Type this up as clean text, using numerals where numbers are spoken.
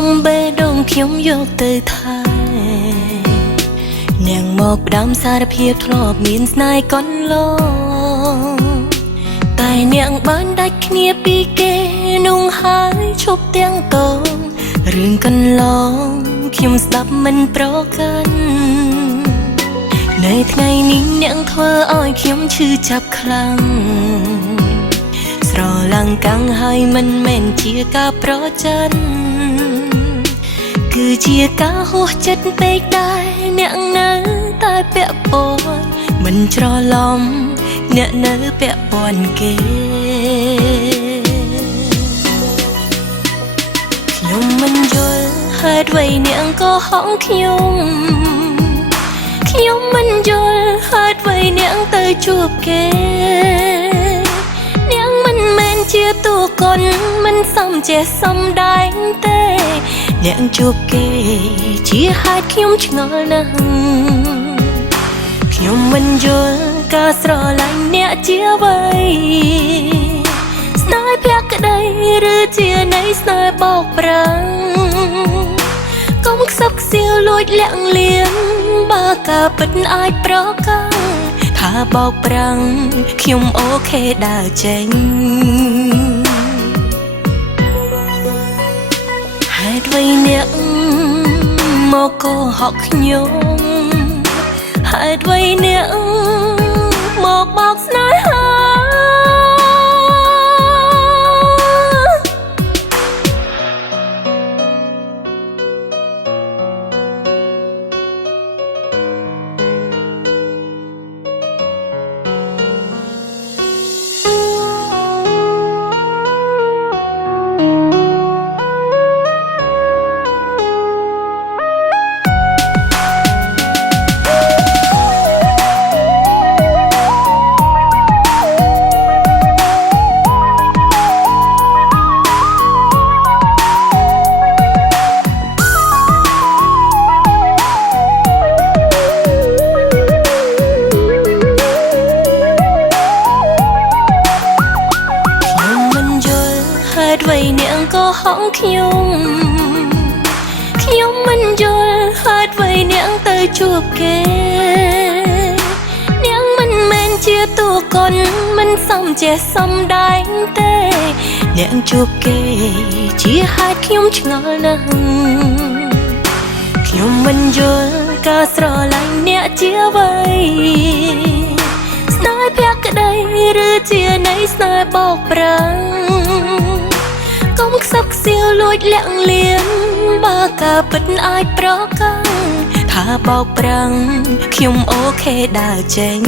សំបេះដូងខ្ញុំយកទៅថែនាងមកផ្ដាំសារភាពធ្លាប់មានស្នេហ៍កន្លងតែនាងបានដាច់គ្នាពីគេនោះហើយឈប់ទាំងតងរឿងកន្លងខ្ញុំស្ដាប់មិនប្រកាន់នៅថ្ងៃនេះនាងធ្វើឲ្យខ្ញុំឈឺចាប់ខ្លាំងស្រឡាំងកាំងហើយមិនមែនជាការប្រច័ណ្ឌគឺជាការហួសចិត្តពេកដែរអ្នកនៅតែពាក់ព័ន្ធមិនច្រឡំអ្នកនៅពាក់ព័ន្ធគេខ្ញុំមិនយល់ហេតុអ្វីនាងក៏ហងខ្ញុំមិនយល់ហេតុអ្វីនាងទៅជួបគេនាងមិនមែនជាតួកុនមិនសមចេះសំដែងទេនាងជួបគេជាហេតុខ្ញុំឆ្ងល់ណាស់ខ្ញុំមិនយល់ការស្រឡាញ់អ្នកជាអ្វីស្នេហ៍ភក្តីឬជានៃស្នេហ៍បោកប្រាំងកុំខ្សឹបខ្សៀវលួចលាក់លៀមបើការពិតអាចប្រកាន់ថាបោកប្រាំងខ្ញុំអូខេដើរចេញហេតុអ្វីអ្នកមកកុហកខ្ញុំហេតុអ្វីអ្នកមកបោកស្នេហាអ្វីនាងក៏ហងខ្ញុំមិនយល់ហេតុអ្វីនាងទៅជួបគេនាងមិនមែនជាតួកុនមិនសមចេះសំដែងទេនាងជួបគេជាហេតុខ្ញុំឆ្ងល់ណាស់ខ្ញុំមិនយល់ការស្រឡាញ់អ្នកជាអ្វីស្នេហ៍ភក្តីឬជានៃស្នេហ៍បោកប្រាំងកុំខ្សឹបខ្សៀវលួចលាក់លៀមបើការពិតអាចប្រកាន់ថាបោកប្រាំងខ្ញុំអូខេដើរចេញ